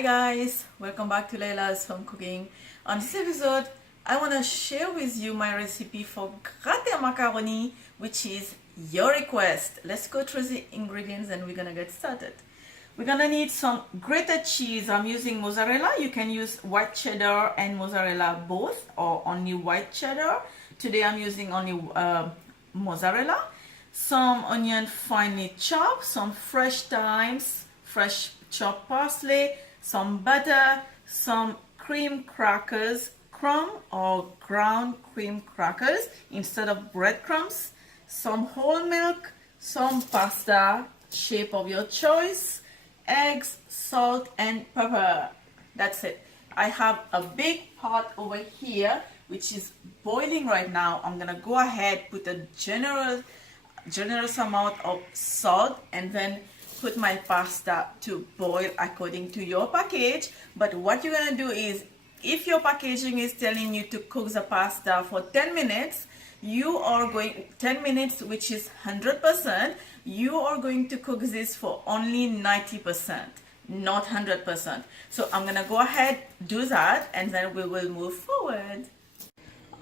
Hi guys, welcome back to Laila's Home Cooking. On this episode, I want to share with you my recipe for gratin macaroni, which is your request. Let's go through the ingredients and we're gonna get started. We're gonna need some grated cheese. I'm using mozzarella. You can use white cheddar and mozzarella both, or only white cheddar. Today I'm using only mozzarella. Some onion finely chopped, some fresh thymes, fresh chopped parsley, some butter, some cream crackers, crumb or ground cream crackers instead of breadcrumbs, some whole milk, some pasta, shape of your choice, eggs, salt and pepper. That's it. I have a big pot over here which is boiling right now. I'm gonna go ahead, put a generous amount of salt and then put my pasta to boil according to your package. But what you're gonna do is, if your packaging is telling you to cook the pasta for 10 minutes, you are going 10 minutes, which is 100%, you are going to cook this for only 90%, not 100%. So I'm gonna go ahead, do that, and then we will move forward.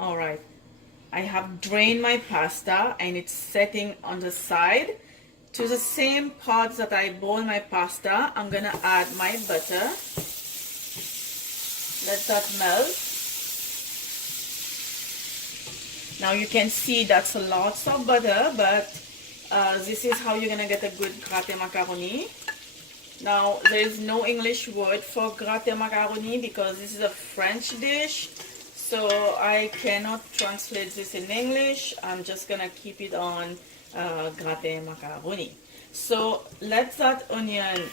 All right, I have drained my pasta and it's setting on the side. To the same pot that I boil my pasta, I'm gonna add my butter. Let that melt. Now you can see that's lots of butter, but this is how you're gonna get a good gratin macaroni. Now there is no English word for gratin macaroni because this is a French dish, so I cannot translate this in English. I'm just gonna keep it on gratin macaroni. So let that onion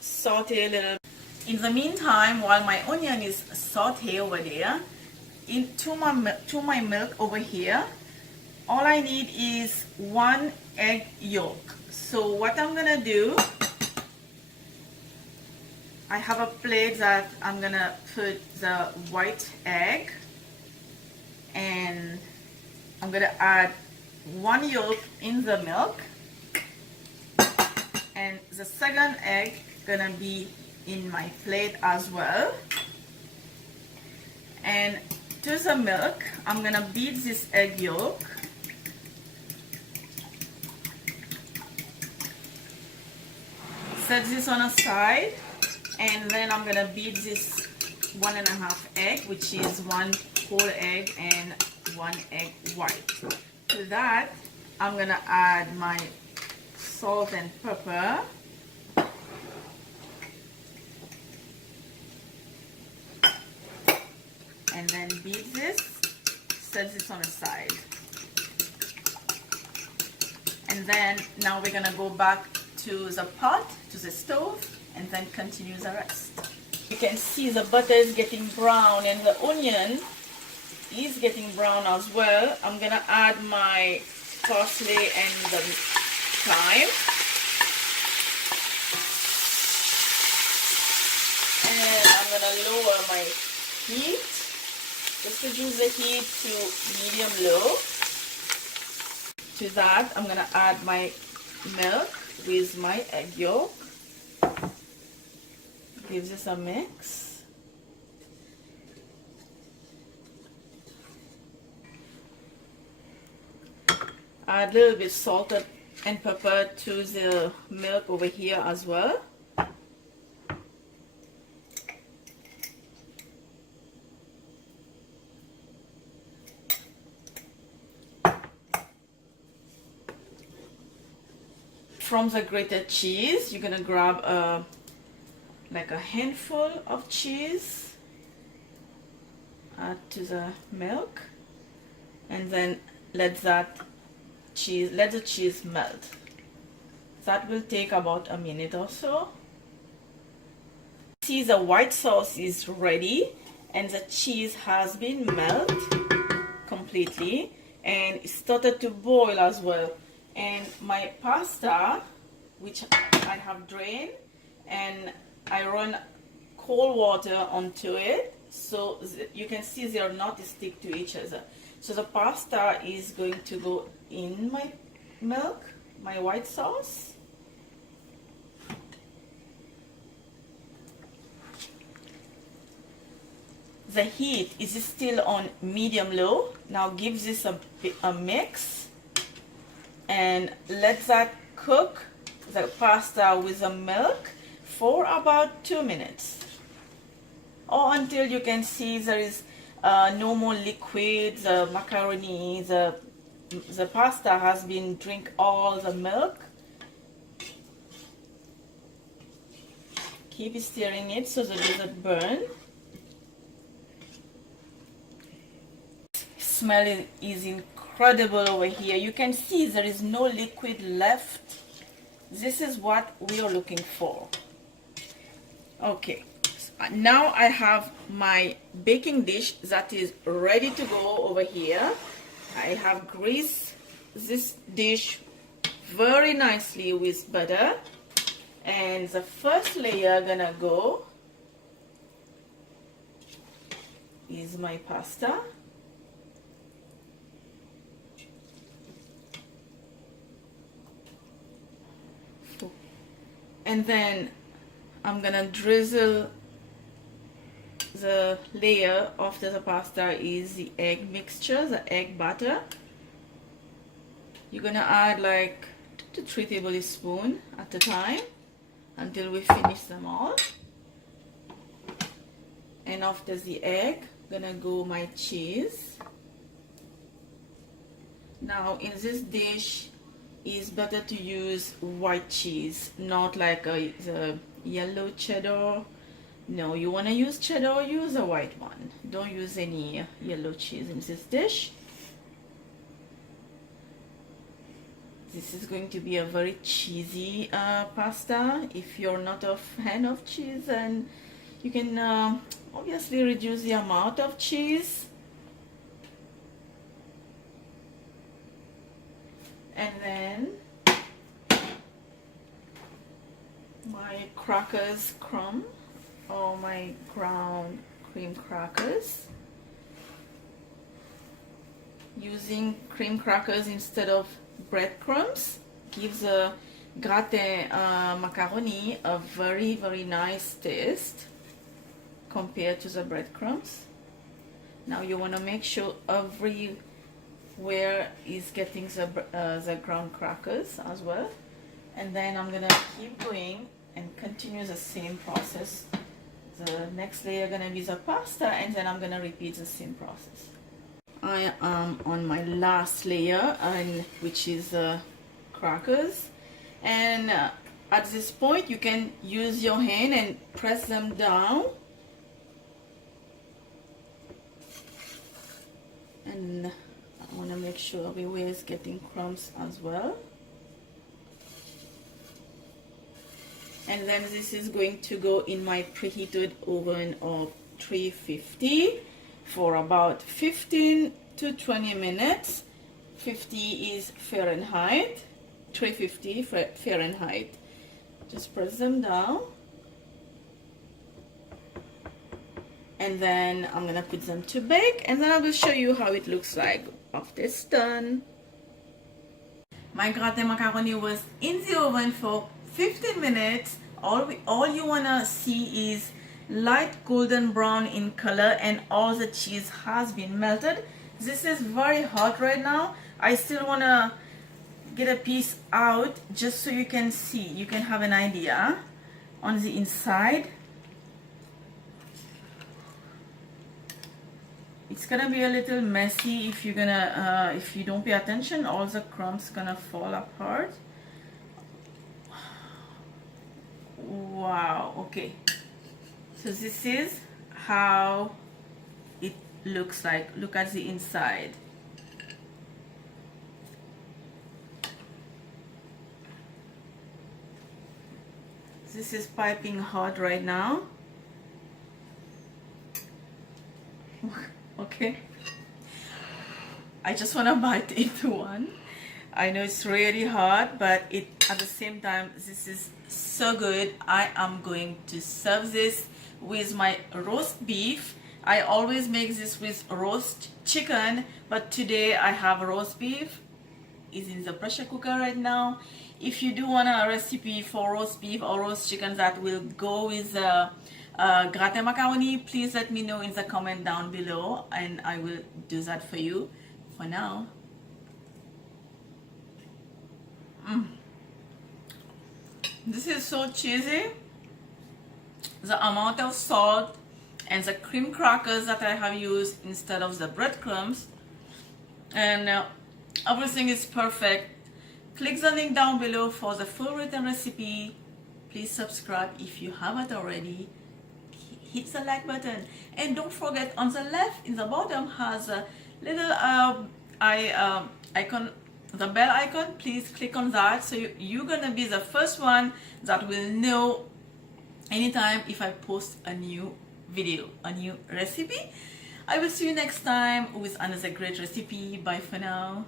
saute a little. In the meantime, while my onion is saute over there, to my milk over here, all I need is 1 egg yolk. So what I'm gonna do, I have a plate that I'm gonna put the white egg, and I'm gonna add 1 yolk in the milk, and the second egg gonna be in my plate as well. And to the milk, I'm gonna beat this egg yolk. Set this on a side, and then I'm gonna beat this 1.5 egg, which is 1 whole egg and 1 egg white. To that, I'm gonna add my salt and pepper. And then beat this, set this on the side. And then now we're gonna go back to the pot, to the stove, and then continue the rest. You can see the butter is getting brown and the onion is getting brown as well. I'm gonna add my parsley and the thyme. And I'm gonna lower my heat. Just reduce the heat to medium-low. To that, I'm gonna add my milk with my egg yolk. Give this a mix. Add a little bit salt and pepper to the milk over here as well. From the grated cheese, you're gonna grab like a handful of cheese, add to the milk, and then let the cheese melt. That will take about a minute or so. See, the white sauce is ready and the cheese has been melted completely and it started to boil as well. And my pasta, which I have drained, and I run cold water onto it, so you can see they are not stick to each other. So the pasta is going to go in my milk, my white sauce, the heat is still on medium low. Now give this a mix and let that cook the pasta with the milk for about 2 minutes, or until you can see there is no more liquid. The macaroni, the pasta has been drink all the milk. Keep stirring it so that it doesn't burn. Smell is incredible over here. You can see there is no liquid left. This is what we are looking for. Okay, now I have my baking dish that is ready to go over here. I have greased this dish very nicely with butter, and the first layer gonna go is my pasta. And then I'm gonna drizzle the layer after the pasta is the egg mixture, the egg batter. You're gonna add like 2 to 3 tablespoons at a time until we finish them all. And after the egg, gonna go my cheese. Now in this dish, it's better to use white cheese, not like the yellow cheddar. No, you want to use cheddar, use a white one. Don't use any yellow cheese in this dish. This is going to be a very cheesy pasta. If you're not a fan of cheese, then you can obviously reduce the amount of cheese. And then my crackers crumb, or my ground cream crackers. Using cream crackers instead of breadcrumbs gives a gratin macaroni a very, very nice taste compared to the breadcrumbs. Now you want to make sure everywhere is getting the ground crackers as well. And then I'm gonna keep going and continue the same process. The next layer gonna be the pasta, and then I'm gonna repeat the same process. I am on my last layer, which is crackers, and at this point you can use your hand and press them down, and I want to make sure everywhere is getting crumbs as well. And then this is going to go in my preheated oven of 350 for about 15 to 20 minutes. 50 is Fahrenheit, 350 Fahrenheit. Just press them down, and then I'm gonna put them to bake, and then I will show you how it looks like after it's done. My gratin macaroni was in the oven for 15 minutes. All you wanna see is light golden brown in color, and all the cheese has been melted. This is very hot right now. I still wanna get a piece out just so you can see, you can have an idea on the inside. It's gonna be a little messy if you're gonna if you don't pay attention. All the crumbs gonna fall apart. Wow. Okay, so this is how it looks like. Look at the inside. This is piping hot right now. Okay, I just want to bite into one. I know it's really hot, but at the same time, this is so good. I am going to serve this with my roast beef. I always make this with roast chicken, but today I have roast beef. It's in the pressure cooker right now. If you do want a recipe for roast beef or roast chicken that will go with gratin macaroni, please let me know in the comment down below and I will do that for you. For now, this is so cheesy. The amount of salt and the cream crackers that I have used instead of the breadcrumbs, and everything is perfect. Click the link down below for the full written recipe. Please subscribe if you haven't already. Hit the like button, and don't forget, on the left in the bottom has a little icon, the bell icon. Please click on that, so you're gonna be the first one that will know anytime if I post a new video, a new recipe. I will see you next time with another great recipe. Bye for now.